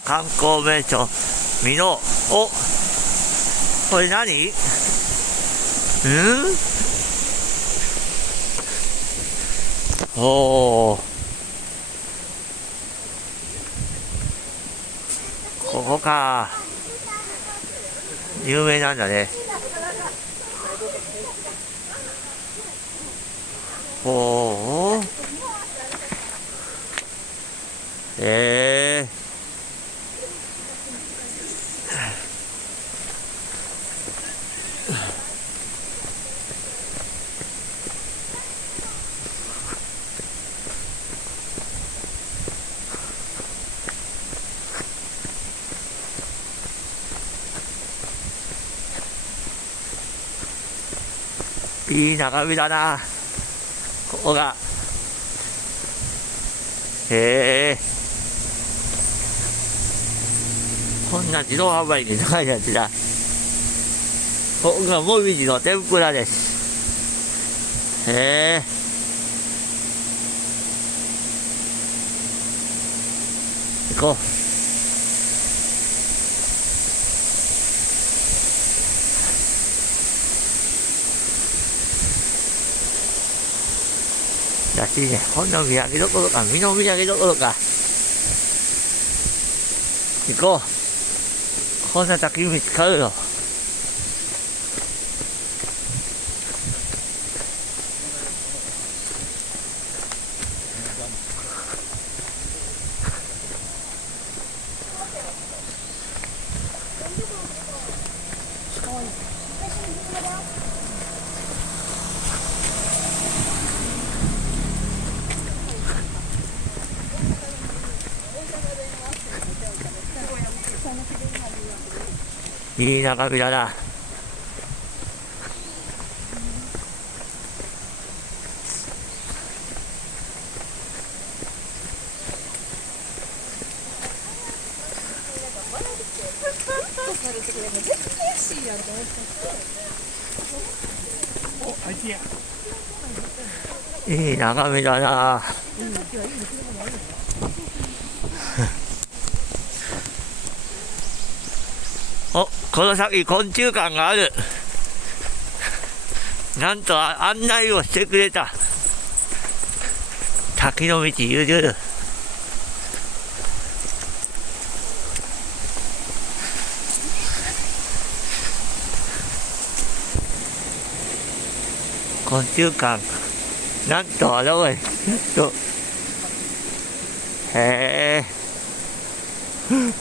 観光名所美濃。お、これ何？おー、ここか。有名なんだね。おー、いい眺めだな、ここが。こんな自動販売機ないやつだ。ここがもみじの天ぷらです。行こう。らしいね。本の土産どころか、身の土産どころか。行こう。こんな焚き火使うよ。いい眺めだな。いい眺めだな。お、この先昆虫館がある。なんと案内をしてくれた。滝の道ゆるる。昆虫館、なんとあのと、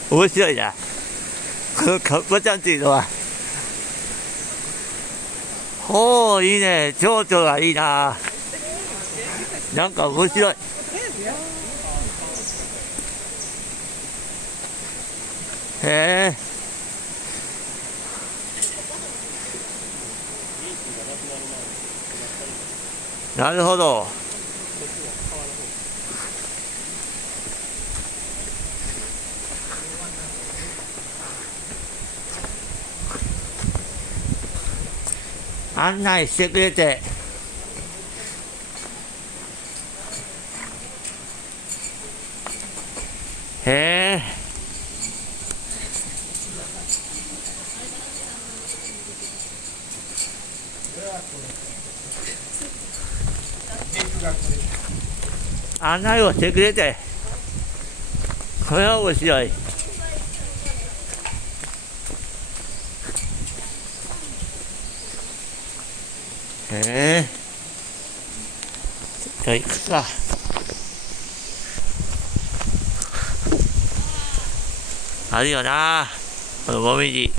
面白いな。このカッパちゃんっていうのは。ほう、いいね。蝶々がいいな。なんか面白い。なるほど。案内してくれて。案内をしてくれて。これは面白い。ちょっと行くか。あるよな、このもみじ。